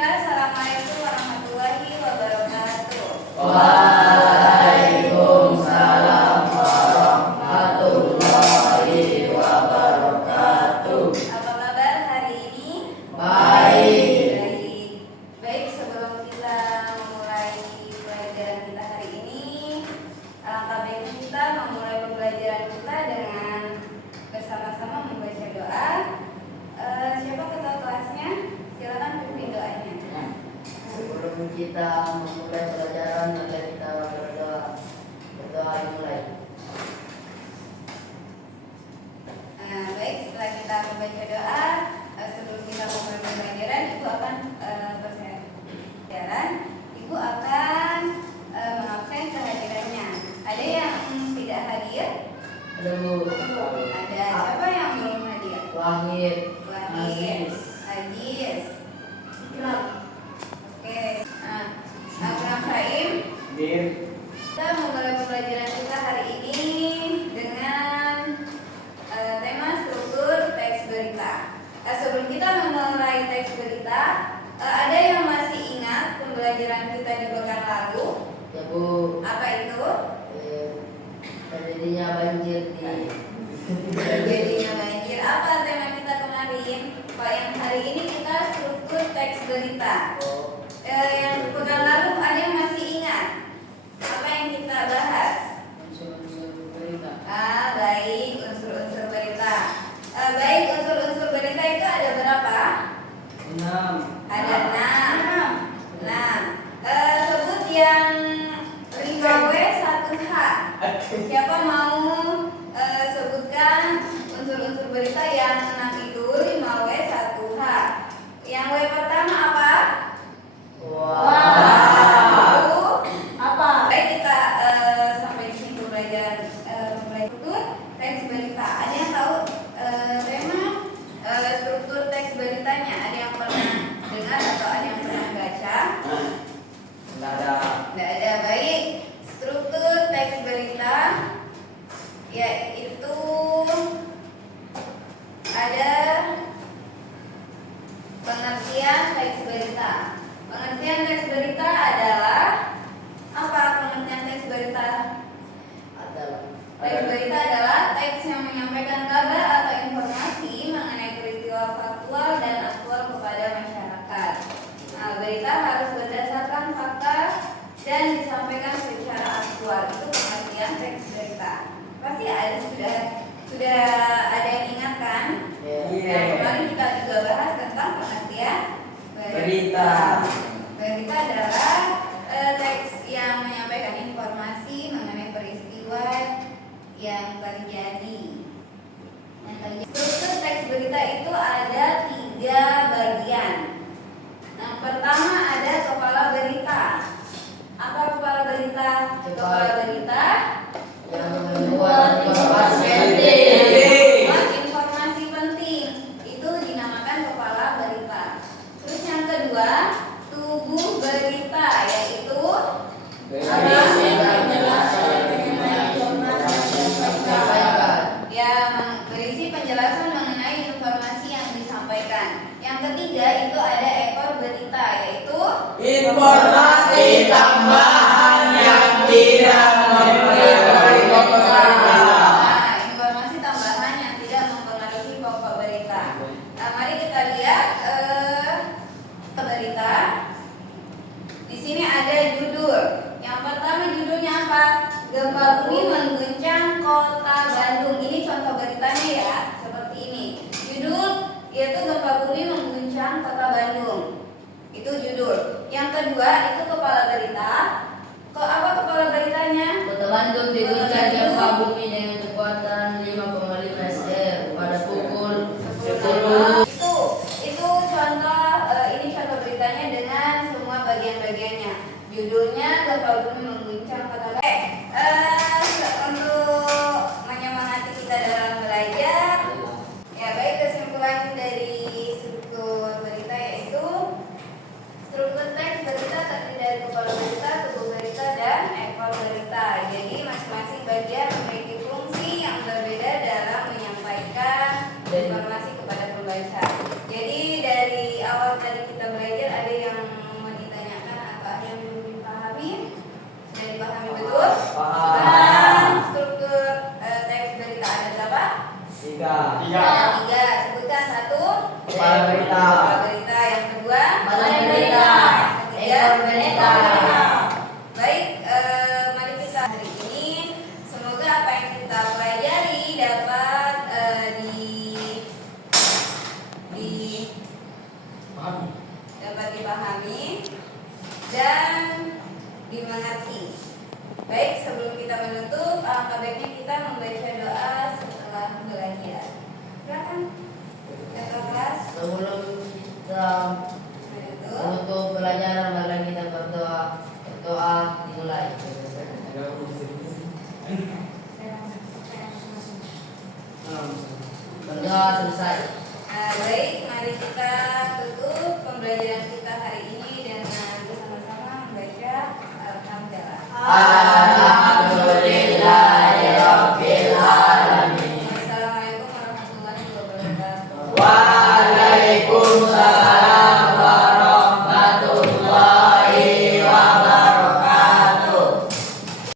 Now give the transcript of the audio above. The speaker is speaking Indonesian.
Bismillah, Assalamualaikum warahmatullahi wabarakatuh. Waalaikumsalam warahmatullahi wabarakatuh. Apa kabar hari ini? Baik. Baik, sebelum kita memulai pelajaran kita hari ini, alangkah baiknya kita memulai pembelajaran kita dengan bersama-sama membaca doa. Siapa ketua kelasnya? Silakan pimpin doanya. Sebelum kita memulai pelajaran, mari kita berdoa. Berdoa dimulai. Baik, setelah kita membaca doa, sebelum kita memulai pembelajaran, Ibu akan Ibu akan mengabsen kehadirannya. Ada yang tidak hadir? Ada Bu. Ada. Siapa yang belum hadir? Wahid. Wahid, Aziz. Oke. Akram Saim. Kita memulai pembelajaran kita hari ini dengan tema struktur teks berita. Sebelum kita memulai teks berita, ada yang masih ingat pembelajaran kita di pekan lalu? Ya Bu. Apa itu? Terjadinya banjir di Terjadinya banjir. Apa tema kita kemarin? Pak, yang hari ini kita struktur teks berita. Yang pekan lalu ada yang masih ingat? Apa yang kita bahas? unsur-unsur berita. Baik, unsur-unsur berita. Baik, unsur-unsur berita itu ada berapa? 6. Ada 6. Sebut yang 5W 1H. Siapa mau sebutkan unsur-unsur berita yang 6 itu 5W 1H. Yang W pertama apa? Wow. Apa? Baik, kita sampai di sini pembelajaran struktur teks berita. Ada yang tahu tema struktur teks beritanya? Ada yang pernah dengar atau ada yang pernah baca? Enggak ada. Tidak ada. Baik, struktur teks berita yaitu ada pengertian teks berita. Pengertian teks berita adalah apa? Pengertian teks berita. Teks berita adalah teks yang menyampaikan kabar atau informasi mengenai peristiwa faktual dan aktual kepada masyarakat. Berita harus berdasarkan fakta dan disampaikan secara aktual. Itu pengertian teks berita. Pasti ada sudah ada yang ingat kan? Yang kemarin kita juga bahas tentang pengertian berita. Berita adalah teks yang menyampaikan informasi mengenai peristiwa yang terjadi. Struktur teks berita itu ada 3 bagian. Yang pertama ada kepala berita. Apa kepala berita? Kepala berita yang membuat informasi penting. Informasi penting itu dinamakan kepala berita. Terus yang kedua, tubuh berita, yaitu berisi penjelasan mengenai informasi yang disampaikan. Yang ketiga itu ada ekor berita, yaitu Informasi tambahan yang tidak mempengaruhi pokok berita. Informasi tambahan yang tidak mempengaruhi pokok berita. Mari kita lihat berita. Di sini ada judul. Yang pertama judulnya apa? Gempa bumi mengguncang kota Bandung. Ini contoh beritanya ya, seperti ini. Judul yaitu gempa bumi mengguncang kota Bandung. Itu judul. Yang kedua itu kepala berita. Apa kepala beritanya? Kota Bandung diguncang gempa bumi dengan kekuatan 5,5 Richter pada pukul 10. Itu contoh. Ini contoh beritanya dengan semua bagian-bagiannya. Judulnya gempa bumi mengguncang kota Bandung. Untuk menyemangati kita dalam belajar, ya baik, kesimpulan dari struktur berita yaitu struktur teks berita terdiri dari kepala berita, tubuh berita, dan ekor berita. Jadi masing-masing bagian memiliki fungsi yang berbeda dalam menyampaikan informasi kepada pembaca. Jadi dari awal tadi kita belajar ada yang dapat dipahami dan dimengerti. Baik, sebelum kita menutup, alangkah baiknya kita membaca doa setelah belajar. Silakan, kakak kelas. Sebelum kita